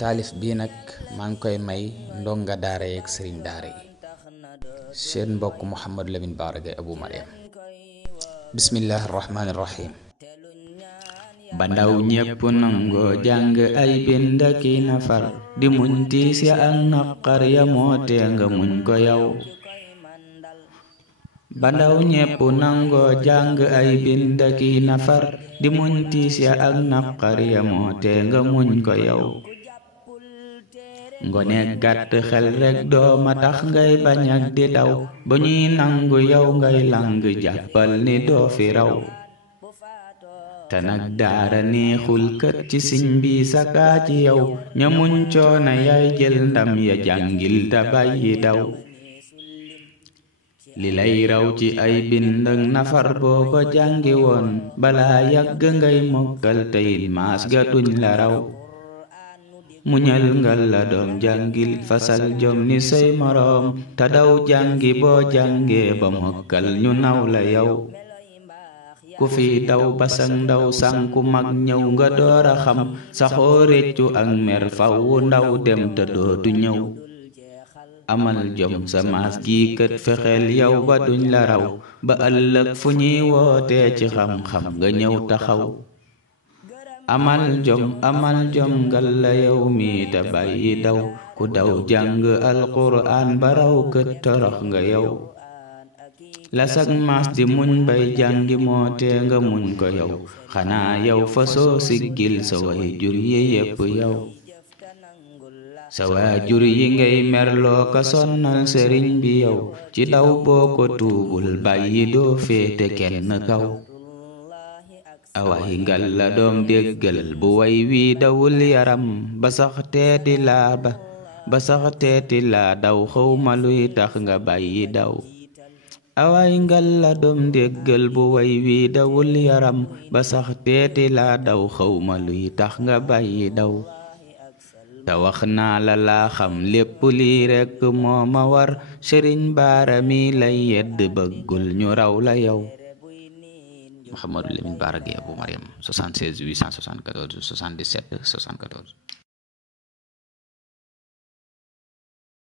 taalif bii nag maa ngi koy may ndonga daara yeeg sëriñ daara yi, seen mbokk Mouhamadou Lamine Bara Gaye Abou Mariam. bismillahi rahmaani rahim. ba ndaw ñépp nangoo jàng ay bind ki nafar di muñ tiis ya ak naqar ya moo tee nga muñ ko yow. ba ndaw ñépp nangoo jàng ay bind ki nafar di muñ tiis ya ak naqar ya moo tee nga muñ ko yow. ngone gàtt xel rek dooma tax ngay bañ ak di daw ba ñuy nangu yow ngay lang jàppal ni doo fi raw. te nag daara neexul kët ci siñ bi sakaa ci yow ña muñ coona yaay jël ndam ya jàngil te bàyyi daw. li lay raw ci ay bind ak nafar boo ko jàngi woon balaa yàgg ngay mokkal teyit maas ga duñ la raw. muñal ngal la doom jàngil fasal jom ni say moroom te daw jàngi boo jàngee ba mokkal ñu naw la yow. ku fi daw basang ndaw sànku mag ñëw nga door a xam saxoo réccu ak mer fawu ndaw dem te dootu ñëw. amal jom sa maas gi kët fexeel yow ba duñ la raw ba ëllëg fu ñuy wootee ci xam-xam nga ñëw taxaw. amal jom ngal la yow mi te bàyyi daw ku daw jàng alquraan ba raw kët torox nga yow. la sag maas di muñ bay jàngi moo tee nga muñ ko yow xanaa yow fa soo siggil sa way jur yi yépp yow. sa waajur yi ngay merloo ka sonnal sëriñ bi yow ci daw boo ko tuubul bàyyi doo féete kenn kaw. awaay ngal la doom déggal bu way wii dawul yaram ba sax teeti laa daw xawma luy tax nga bàyyi daw. awaay ngal la doom déggal bu way wii dawul yaram ba sax teeti laa daw xawma luy tax nga bàyyi daw. te wax naa la laa xam lépp lii rekk moo ma war sëriñ Baara mi lay yedd bëggul ñu raw la yow. Mouhamadou Lamine Bara Gaye Abou Mariam 76 874 77 74.